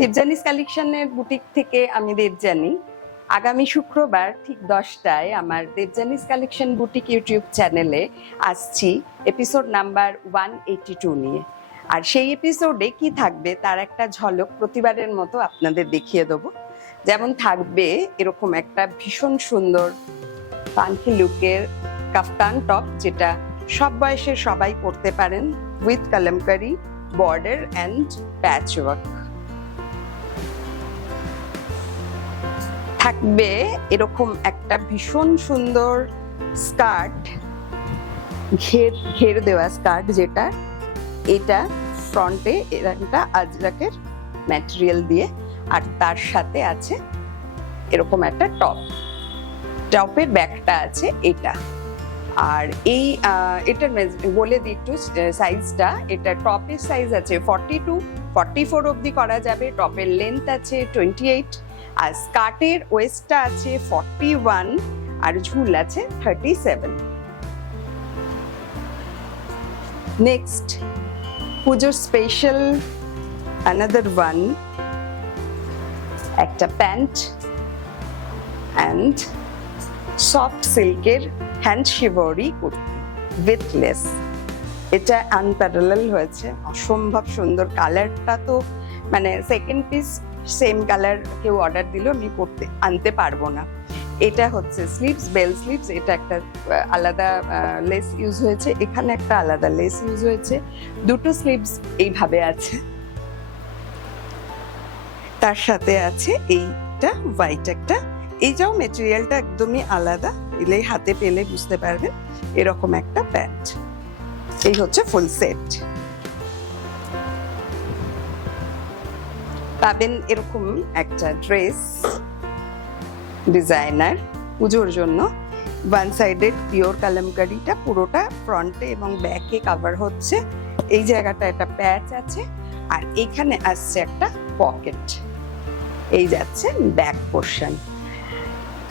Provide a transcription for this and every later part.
দেবযানীস কালেকশনের বুটিক থেকে আমি দেবযানী। আগামী শুক্রবার ঠিক 10টায় আমার দেবযানীস কালেকশন বুটিক ইউটিউব চ্যানেলে আসছি এপিসোড নাম্বার 182 নিয়ে। আর সেই এপিসোডে কি থাকবে তার একটা ঝলক প্রতিবারের মতো আপনাদের দেখিয়ে দেবো। যেমন থাকবে এরকম একটা ভীষণ সুন্দর ফাঙ্কি লুকের কাফতান টপ, যেটা সব বয়সের সবাই পরতে পারেন, with kalamkari border and patch work. থাকবে এরকম একটা ভীষণ সুন্দর স্কার্ট, ঘের দেওয়া স্কার্ট, যেটা এটা ফ্রন্টে একটা আজরাকের ম্যাটেরিয়াল দিয়ে, আর তার সাথে আছে এরকম একটা টপের ব্যাগটা আছে এটা। আর এই এটার বলে দিই একটু সাইজটা। এটা টপের সাইজ আছে 42, 44 অবধি করা যাবে। টপের লেন্থ আছে 28, আর স্কার্টের ওয়েস্টটা আছে 41, আর ঝুল আছে 37। নেক্সট পুজোর স্পেশাল অ্যানাদার ওয়ান, একটা প্যান্ট অ্যান্ড সফট সিল্কের হ্যান্ড শিভরি কুর্তি উইথ লেস। এটা আনপ্যারালাল হয়েছে, অসম্ভব সুন্দর। কালারটা তো মানে সেকেন্ড পিস সেম কালার কেউ অর্ডার দিল আমি আনতে পারবো না। এটা হচ্ছে স্লিভস, বেল স্লিভস। এটা একটা আলাদা লেস ইউজ হয়েছে, এখানে একটা আলাদা লেস ইউজ হয়েছে। দুটো স্লিভস এইভাবে আছে। তার সাথে আছে এইটা হোয়াইট একটা, এইটাও মেটেরিয়ালটা একদমই আলাদা, এলে হাতে পেলে বুঝতে পারবেন। এরকম একটা প্যান্ট। এই হচ্ছে ফুল সেট। পাবেন এরকম একটা ড্রেস ডিজাইনার পুজোর জন্য। ওয়ান সাইডেড পিওর কালামকারিটা পুরোটা ফ্রন্টে এবং ব্যাকে কভার হচ্ছে। এই জায়গাটা একটা প্যাচ আছে, আর এখানে আসছে একটা পকেট। এই যাচ্ছে ব্যাক পোর্শন।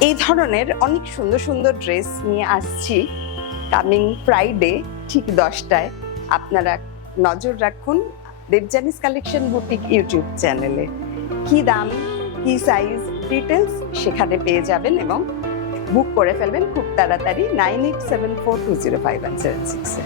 এই ধরনের অনেক সুন্দর সুন্দর ড্রেস নিয়ে আসছি কামিং ফ্রাইডে ঠিক 10টায়। আপনারা নজর রাখুন দেবযানীস কালেকশন বুটিক ইউটিউব চ্যানেলে। কি দাম, কি সাইজ, ডিটেলস সেখানে পেয়ে যাবেন এবং বুক করে ফেলবেন খুব তাড়াতাড়ি 9874205176-এ।